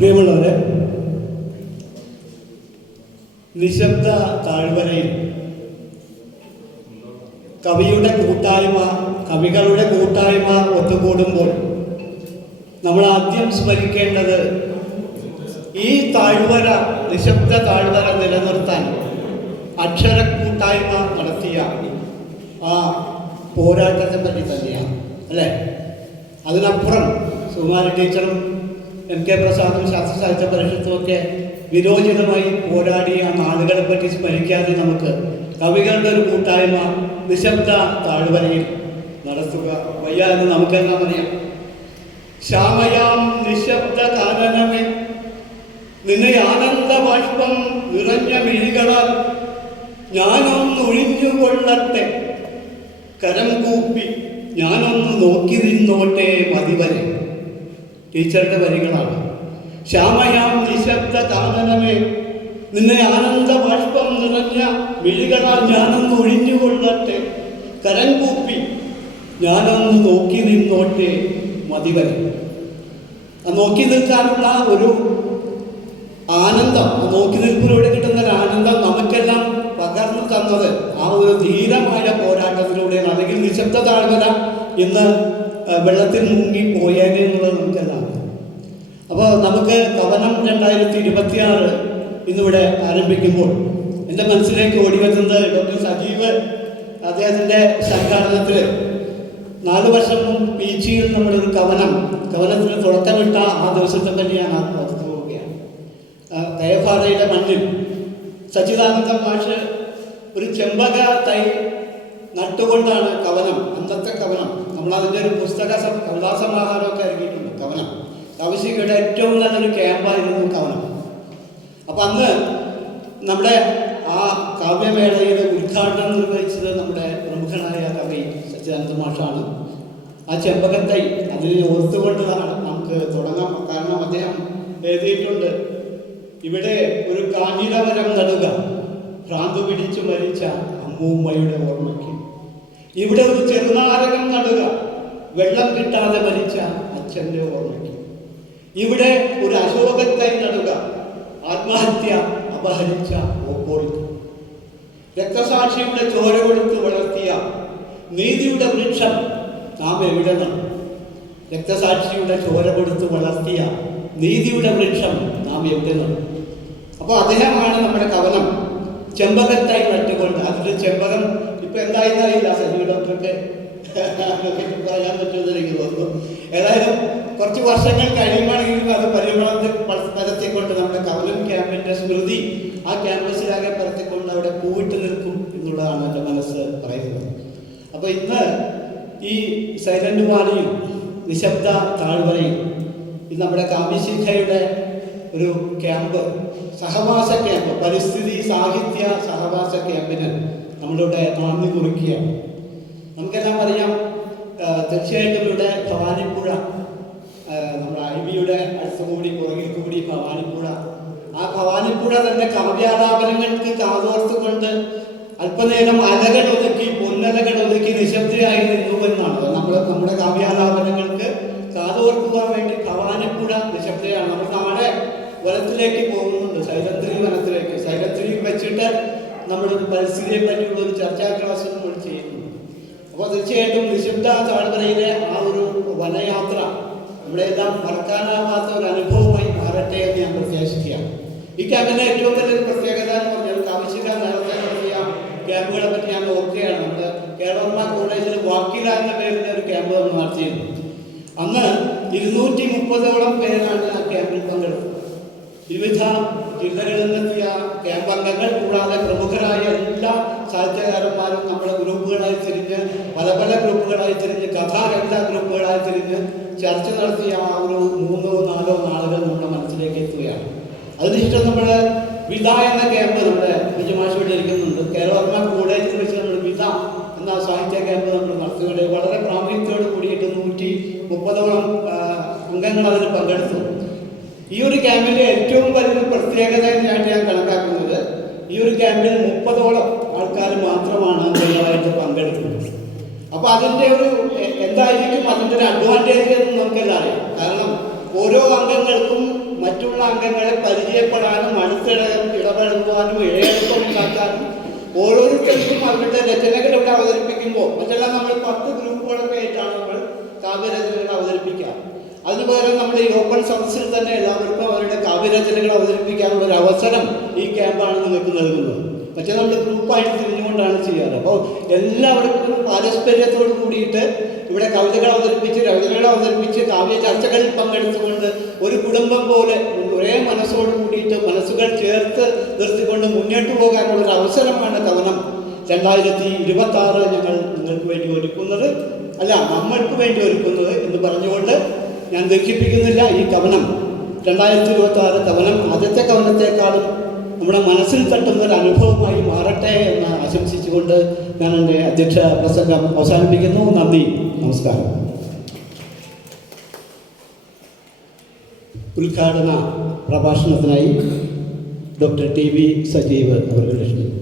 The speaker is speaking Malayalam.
പ്രിയമുള്ളവരെ നിശബ്ദ താഴ്വരയിൽ കവിയുടെ കൂട്ടായ്മ കവികളുടെ കൂട്ടായ്മ ഒത്തുകൂടുമ്പോൾ നമ്മൾ ആദ്യം സ്മരിക്കേണ്ടത് ഈ താഴ്വര നിശബ്ദ താഴ്വര നിലനിർത്താൻ അക്ഷര കൂട്ടായ്മ നടത്തിയ ആ പോരാട്ടത്തെ പറ്റി തന്നെയാണ് അല്ലേ? അതിനപ്പുറം സുകുമാരി ടീച്ചറും എം കെ പ്രസാദും ശാസ്ത്ര സാഹിത്യ പരിഷത്തും ഒക്കെ വിരോചിതമായി പോരാടിയ ആ നാടുകളെ പറ്റി സ്മരിക്കാതെ നമുക്ക് കവികളുടെ ഒരു കൂട്ടായ്മ നിശബ്ദ താഴ്വരയിൽ നടത്തുക. വയ്യ എന്ന് നമുക്കെല്ലാം അറിയാം. ശ്യാമയാം നിശബ്ദ കാരണമേ നിന്നെ ആനന്ദ ബാഷ്പം നിറഞ്ഞ മിഴികളാൽ ഞാനൊന്ന് ഒഴിഞ്ഞുകൊള്ളട്ടെ. കരം കൂപ്പി ഞാനൊന്ന് നോക്കി നിന്നോട്ടെ മതിവരെ ടീച്ചറുടെ വരികളാണ്. ശ്യാമയാം നിശബ്ദ താതനമേ നിന്നെ ആനന്ദ ബാഷ്പം നിറഞ്ഞ വിഴികളാൽ ഞാനൊന്ന് ഒഴിഞ്ഞുകൊള്ളട്ടെ. കരം കൂപ്പി ഞാനൊന്ന് നോക്കി നിന്നോട്ടെ മതിവരെ. നോക്കി നിൽക്കാനുള്ള ഒരു ആനന്ദം നോക്കി നിൽപ്പിലൂടെ കിട്ടുന്ന ഒരു ആനന്ദം നമുക്കെല്ലാം പകർന്നു തന്നത് ആ ഒരു ധീരമായ പോരാട്ടത്തിലൂടെയാണ്. അല്ലെങ്കിൽ നിശബ്ദ താഴ്വര ഇന്ന് വെള്ളത്തിൽ മുങ്ങി പോയാലേ എന്നുള്ളത് നമുക്ക് കവനം രണ്ടായിരത്തി ഇരുപത്തിയാറ് ഇന്നിവിടെ ആരംഭിക്കുമ്പോൾ എന്റെ മനസ്സിലേക്ക് ഓടിയെത്തുന്നത് ഡോക്ടർ സജീവ് അദ്ദേഹത്തിന്റെ സംഘാടനത്തിൽ നാല് വർഷം പി ജിയിൽ നമ്മളൊരു കവനം കവനത്തിന് തുടക്കമിട്ട ആ ദിവസത്തെ തന്നെയാണ് ഞാൻ ഓർത്തു പോവുകയാണ്. കയഫാറയുടെ മണ്ണിൽ സച്ചിദാനന്ദ മാഷ് ഒരു ചെമ്പക തൈ നട്ടുകൊണ്ടാണ് കവനം അന്നത്തെ കവനം. നമ്മളതിന്റെ ഒരു പുസ്തക കവിതാസമാഹാരമൊക്കെ ഇറങ്ങിയിട്ടുണ്ട് കവനം. കവിശികയുടെ ഏറ്റവും നല്ലൊരു ക്യാമ്പായിരുന്നു കവനം അപ്പം അന്ന് നമ്മുടെ ആ കാവ്യമേളയുടെ ഉദ്ഘാടനം നിർവഹിച്ചത് നമ്മുടെ പ്രമുഖനായ കവി സച്ചിദാനന്ദ മാഷാണ്. ആ ചെമ്പകത്തൈ അതിനെ ഓർത്തുകൊണ്ടതാണ് നമുക്ക് തുടങ്ങാം. കാരണം അദ്ദേഹം എഴുതിയിട്ടുണ്ട് ഇവിടെ ഒരു കാഞ്ഞിരമരം നടുക ഭ്രാന്ത് പിടിച്ചു മരിച്ച അമ്മൂമ്മയുടെ ഓർമ്മയ്ക്ക്. ഇവിടെ ഒരു ചെറുനാരകം നടുക വെള്ളം കിട്ടാതെ മരിച്ച അച്ഛന്റെ ഓർമ്മയ്ക്ക്. ഇവിടെ ഒരു അശോകത്തായി നടുക ആത്മഹത്യ അപഹരിച്ച ഓപ്പോൾക്ക് രക്തസാക്ഷിയുടെ ചോര കൊടുത്ത് വളർത്തിയ നീതിയുടെ വൃക്ഷം നാം എവിടെ നടും രക്തസാക്ഷിയുടെ ചോര കൊടുത്ത് വളർത്തിയ നീതിയുടെ വൃക്ഷം നാം എവിടെ നടും അപ്പോൾ അദ്ദേഹമാണ് നമ്മുടെ കവനം ചെമ്പകത്തായി നട്ടുകൊണ്ട്. അതിന്റെ ചെമ്പകം ഇപ്പൊ എന്തായിരുന്നറിയില്ല അറിയില്ല സജീവ് ഡോക്ടർക്ക് പറയാൻ പറ്റുമെന്ന് തോന്നുന്നു. ഏതായാലും കുറച്ച് വർഷങ്ങൾ കഴിയുവാണെങ്കിലും അത് പരിമളത്തിൽ പരത്തിക്കൊണ്ട് നമ്മുടെ കവലം ക്യാമ്പിന്റെ സ്മൃതി ആ ക്യാമ്പസിലാകെ പരത്തിക്കൊണ്ട് അവിടെ പൂവിട്ട് നിൽക്കും എന്നുള്ളതാണ് എന്റെ മനസ്സ് പറയുന്നത്. അപ്പോൾ ഇന്ന് ഈ സൈലന്റ് വാലിയിൽ നിശബ്ദ താഴ്വരയിൽ ഇത് നമ്മുടെ കാമ്യശിഖയുടെ ഒരു ക്യാമ്പ് സഹവാസ ക്യാമ്പ് പരിസ്ഥിതി സാഹിത്യ സഹവാസ ക്യാമ്പിന് നമ്മളിവിടെ നന്ദി കുറിക്കുകയാണ് നമുക്കെല്ലാം അറിയാം ആ, തീർച്ചയായിട്ടും ഇവിടെ ഭവാനിപ്പുഴ ആ, നമ്മുടെ ഐ ബിയുടെ അടുത്ത് കൂടി പുറകിൽ കൂടി ഭവാനിപ്പുഴ. ആ ഭവാനിപ്പുഴ തന്റെ കാവ്യാലാപനങ്ങൾക്ക് കാതോർത്തുകൊണ്ട് അല്പനേരം അലകൾ ഒതുക്കി പൊന്നലകൾ ഒതുക്കി നിശബ്ദയായി നിന്നു എന്നാണ്. നമ്മൾ നമ്മുടെ കാവ്യാലാപനങ്ങൾക്ക് കാതോർക്കുവാൻ വേണ്ടി ഭവാനിപ്പുഴ നിശബ്ദയാണ്. നമ്മൾ നാളെ വനത്തിലേക്ക് പോകുന്നുണ്ട്. ശൈലത്രി വനത്തിലേക്ക്. ശൈലത്രി വെച്ചിട്ട് നമ്മൾ പരിസ്ഥിതിയെ പറ്റിയുള്ള ഒരു ചർച്ചാ ക്ലാസ് നമ്മൾ ചെയ്യുന്നു. അപ്പോൾ തീർച്ചയായിട്ടും നിശബ്ദ താഴ്വരയിലെ ആ ഒരു വനയാത്ര നമ്മുടെ എല്ലാം മറക്കാനാവാത്ത ഒരു അനുഭവമായി മാറട്ടെ എന്ന് ഞാൻ പ്രത്യാശിക്കുകയാണ്. ഈ ക്യാമ്പിന്റെ ഏറ്റവും വലിയൊരു പ്രത്യേകത എന്ന് പറഞ്ഞാൽ കാവശ്യക നേരത്തെ നടത്തിയ ക്യാമ്പുകളെ പറ്റി ഞാൻ ഓർക്കുകയാണ്. നമ്മുടെ കേരളമ കോളേജിൽ വാക്കില എന്ന പേരിൽ ഒരു ക്യാമ്പ് നമ്മൾ നടത്തിയിരുന്നു അന്ന് ഇരുന്നൂറ്റി മുപ്പതോളം പേരാണ് ആ ക്യാമ്പിൽ പങ്കെടുത്തത്. വിവിധ ജില്ലകളിൽ നിന്നെത്തിയ ക്യാമ്പ് കൂടാതെ പ്രമുഖരായ എല്ലാ സാഹിത്യകാരന്മാരും നമ്മുടെ ഗ്രൂപ്പുകളായി തിരിഞ്ഞ് പല പല ഗ്രൂപ്പുകളായി തിരിഞ്ഞ് കഥാരഹിത ഗ്രൂപ്പുകളായി തിരിഞ്ഞ് ചർച്ച നടത്തിയ ആ ഒരു മൂന്നോ നാലോ നാളുകൾ നമ്മുടെ മനസ്സിലേക്ക് എത്തുകയാണ്. അതിനുശേഷം നമ്മൾ വിത എന്ന ക്യാമ്പ് നമ്മുടെ വിജയമാശോട് ഇരിക്കുന്നുണ്ട്. കേരള കോളേജിൽ വെച്ച് നമ്മൾ വിത എന്ന സാഹിത്യ ക്യാമ്പ് നമ്മൾ നടത്തുകയുണ്ട് വളരെ പ്രാമുഖ്യത്തോട് കൂടിയിട്ട് നൂറ്റി മുപ്പതോളം അംഗങ്ങൾ അതിൽ പങ്കെടുത്തു. ഈ ഒരു ക്യാമ്പിന്റെ ഏറ്റവും വലിയ പ്രത്യേകത പ്രത്യേകതയായിട്ട് ഞാൻ കണക്കാക്കുന്നത് ഈ ഒരു ക്യാമ്പിൽ മുപ്പതോളം ആൾക്കാർ മാത്രമാണ് അംഗങ്ങളായിട്ട് പങ്കെടുക്കുന്നത്. അപ്പൊ അതിന്റെ ഒരു എന്തായിരിക്കും അതിന്റെ ഒരു അഡ്വാന്റേജ് എന്ന് നമുക്കെല്ലാം അറിയാം. കാരണം ഓരോ അംഗങ്ങൾക്കും മറ്റുള്ള അംഗങ്ങളെ പരിചയപ്പെടാനും അടുത്തിട ഇടപഴകുവാനും ഇഴയെടുപ്പുണ്ടാക്കാനും ഓരോരുത്തർക്കും അവരുടെ രചനകൾ അവതരിപ്പിക്കുമ്പോൾ മറ്റെല്ലാം നമ്മൾ പത്ത് ഗ്രൂപ്പുകളൊക്കെ ആയിട്ടാണ് നമ്മൾ കാവ്യരചനകൾ അവതരിപ്പിക്കുക നമ്മൾ ഈ ഓപ്പൺ സദസ്സിൽ തന്നെ എല്ലാവർക്കും അവരുടെ കാവ്യരചനകൾ അവതരിപ്പിക്കാനുള്ള ഒരു അവസരം ഈ ക്യാമ്പാണ് നിങ്ങൾക്ക് നൽകുന്നത്. പക്ഷേ നമ്മൾ ഗ്രൂപ്പായിട്ട് തിരിഞ്ഞുകൊണ്ടാണ് ചെയ്യാറ്. അപ്പോൾ എല്ലാവർക്കും പാരസ്പര്യത്തോട് കൂടിയിട്ട് ഇവിടെ കവിതകൾ അവതരിപ്പിച്ച് കവിതകൾ അവതരിപ്പിച്ച് കാവ്യ ചർച്ചകളിൽ പങ്കെടുത്തുകൊണ്ട് ഒരു കുടുംബം പോലെ ഒരേ മനസ്സോട് കൂടിയിട്ട് മനസ്സുകൾ ചേർത്ത് നിർത്തിക്കൊണ്ട് മുന്നോട്ട് പോകാനുള്ള ഒരു അവസരമാണ് കവനം രണ്ടായിരത്തി ഇരുപത്തി ആറ് ഞങ്ങൾ നിങ്ങൾക്ക് വേണ്ടി ഒരുക്കുന്നത്. അല്ല നമ്മൾക്ക് വേണ്ടി ഒരുക്കുന്നത് എന്ന് പറഞ്ഞുകൊണ്ട് ഞാൻ ദീർഘിപ്പിക്കുന്നില്ല ഈ കവനം. രണ്ടായിരത്തി ഇരുപത്തി ആറ് കവനം ആദ്യത്തെ കവനത്തെക്കാളും നമ്മുടെ മനസ്സിൽ തട്ടുന്ന ഒരു അനുഭവമായി മാറട്ടെ എന്ന് ആശംസിച്ചുകൊണ്ട് ഞാൻ എന്റെ അധ്യക്ഷ പ്രസംഗം അവസാനിപ്പിക്കുന്നു. നന്ദി. നമസ്കാരം. ഉദ്ഘാടന പ്രഭാഷണത്തിനായി ഡോക്ടർ ടി വി സജീവ് അവർ ലക്ഷ്മി